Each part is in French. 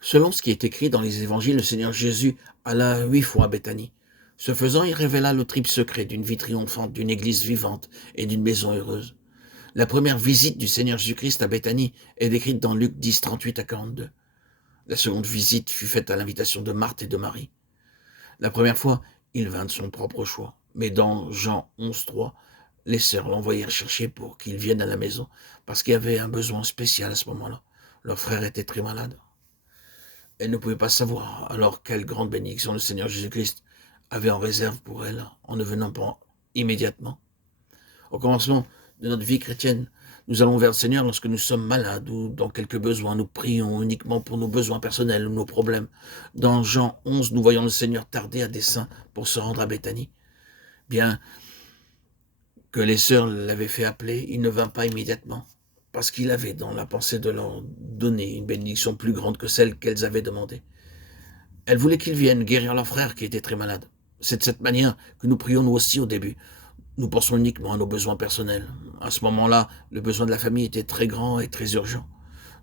Selon ce qui est écrit dans les évangiles, le Seigneur Jésus alla 8 fois à Béthanie. Ce faisant, il révéla le triple secret d'une vie triomphante, d'une église vivante et d'une maison heureuse. La première visite du Seigneur Jésus-Christ à Béthanie est décrite dans Luc 10, 38 à 42. La seconde visite fut faite à l'invitation de Marthe et de Marie. La première fois, il vint de son propre choix. Mais dans Jean 11, 3, les sœurs l'envoyèrent chercher pour qu'il vienne à la maison, parce qu'il y avait un besoin spécial à ce moment-là. Leur frère était très malade. Elle ne pouvait pas savoir alors quelle grande bénédiction le Seigneur Jésus-Christ avait en réserve pour elle, en ne venant pas immédiatement. Au commencement de notre vie chrétienne, nous allons vers le Seigneur lorsque nous sommes malades ou dans quelques besoins. Nous prions uniquement pour nos besoins personnels ou nos problèmes. Dans Jean 11, nous voyons le Seigneur tarder à dessein pour se rendre à Béthanie. Bien que les sœurs l'avaient fait appeler, il ne vint pas immédiatement, parce qu'il avait dans la pensée de leur donner une bénédiction plus grande que celle qu'elles avaient demandée. Elles voulaient qu'ils viennent guérir leur frère qui était très malade. C'est de cette manière que nous prions nous aussi au début. Nous pensons uniquement à nos besoins personnels. À ce moment-là, le besoin de la famille était très grand et très urgent.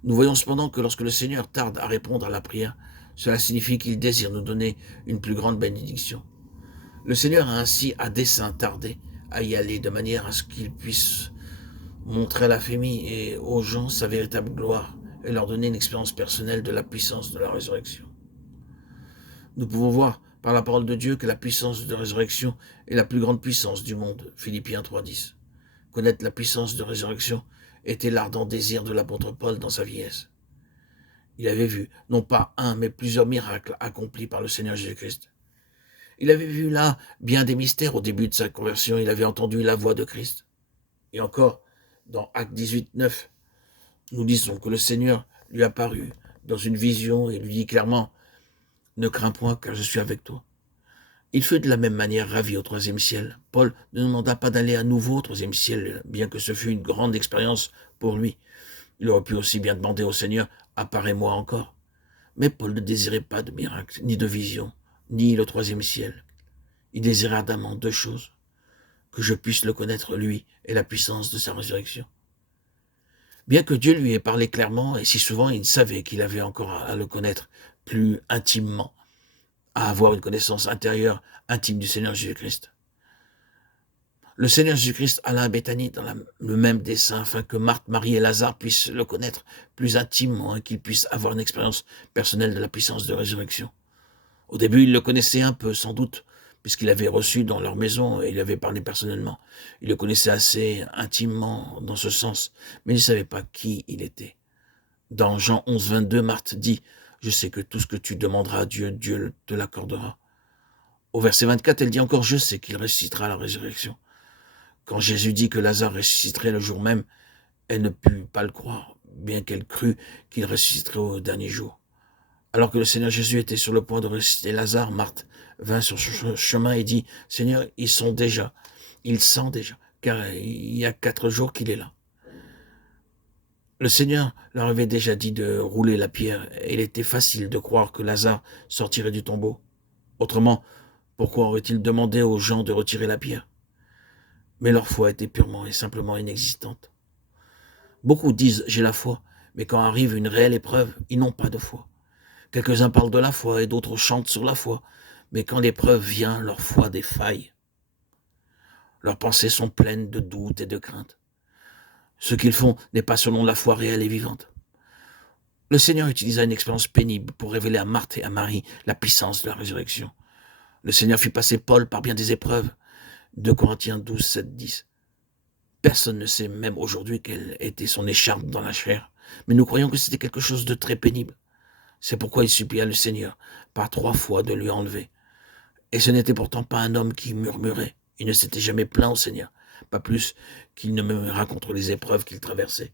Nous voyons cependant que lorsque le Seigneur tarde à répondre à la prière, cela signifie qu'il désire nous donner une plus grande bénédiction. Le Seigneur a ainsi à dessein tardé à y aller de manière à ce qu'il puisse montrer à la famille et aux gens sa véritable gloire et leur donner une expérience personnelle de la puissance de la résurrection. Nous pouvons voir par la parole de Dieu que la puissance de résurrection est la plus grande puissance du monde. Philippiens 3,10. Connaître la puissance de résurrection était l'ardent désir de l'apôtre Paul dans sa vieillesse. Il avait vu, non pas un, mais plusieurs miracles accomplis par le Seigneur Jésus-Christ. Il avait vu là bien des mystères au début de sa conversion. Il avait entendu la voix de Christ. Et encore, dans Actes 18, 9, nous disons que le Seigneur lui apparut dans une vision et lui dit clairement « Ne crains point, car je suis avec toi ». Il fut de la même manière ravi au troisième ciel. Paul ne demanda pas d'aller à nouveau au troisième ciel, bien que ce fût une grande expérience pour lui. Il aurait pu aussi bien demander au Seigneur « Apparais-moi encore ». Mais Paul ne désirait pas de miracle, ni de vision, ni le troisième ciel. Il désirait ardemment deux choses, que je puisse le connaître lui et la puissance de sa résurrection. Bien que Dieu lui ait parlé clairement, et si souvent il savait qu'il avait encore à le connaître plus intimement, à avoir une connaissance intérieure, intime du Seigneur Jésus-Christ. Le Seigneur Jésus-Christ alla à Béthanie dans le même dessein, afin que Marthe, Marie et Lazare puissent le connaître plus intimement et qu'ils puissent avoir une expérience personnelle de la puissance de résurrection. Au début, il le connaissait un peu, sans doute, puisqu'il avait reçu dans leur maison et il avait parlé personnellement. Il le connaissait assez intimement dans ce sens, mais il ne savait pas qui il était. Dans Jean 11, 22, Marthe dit « Je sais que tout ce que tu demanderas à Dieu, Dieu te l'accordera. » Au verset 24, elle dit encore « Je sais qu'il ressuscitera à la résurrection. » Quand Jésus dit que Lazare ressusciterait le jour même, elle ne put pas le croire, bien qu'elle crût qu'il ressusciterait au dernier jour. Alors que le Seigneur Jésus était sur le point de ressusciter Lazare, Marthe vint sur son chemin et dit « Seigneur, il sent déjà, car il y a 4 jours qu'il est là. » Le Seigneur leur avait déjà dit de rouler la pierre, et il était facile de croire que Lazare sortirait du tombeau. Autrement, pourquoi aurait-il demandé aux gens de retirer la pierre? Mais leur foi était purement et simplement inexistante. Beaucoup disent « j'ai la foi », mais quand arrive une réelle épreuve, ils n'ont pas de foi. Quelques-uns parlent de la foi et d'autres chantent sur la foi, mais quand l'épreuve vient, leur foi défaille. Leurs pensées sont pleines de doutes et de craintes. Ce qu'ils font n'est pas selon la foi réelle et vivante. Le Seigneur utilisa une expérience pénible pour révéler à Marthe et à Marie la puissance de la résurrection. Le Seigneur fit passer Paul par bien des épreuves. 2 Corinthiens 12, 7, 10. Personne ne sait même aujourd'hui quelle était son écharpe dans la chair, mais nous croyons que c'était quelque chose de très pénible. C'est pourquoi il supplia le Seigneur par 3 fois de lui enlever. Et ce n'était pourtant pas un homme qui murmurait. Il ne s'était jamais plaint au Seigneur, pas plus qu'il ne murmura contre les épreuves qu'il traversait.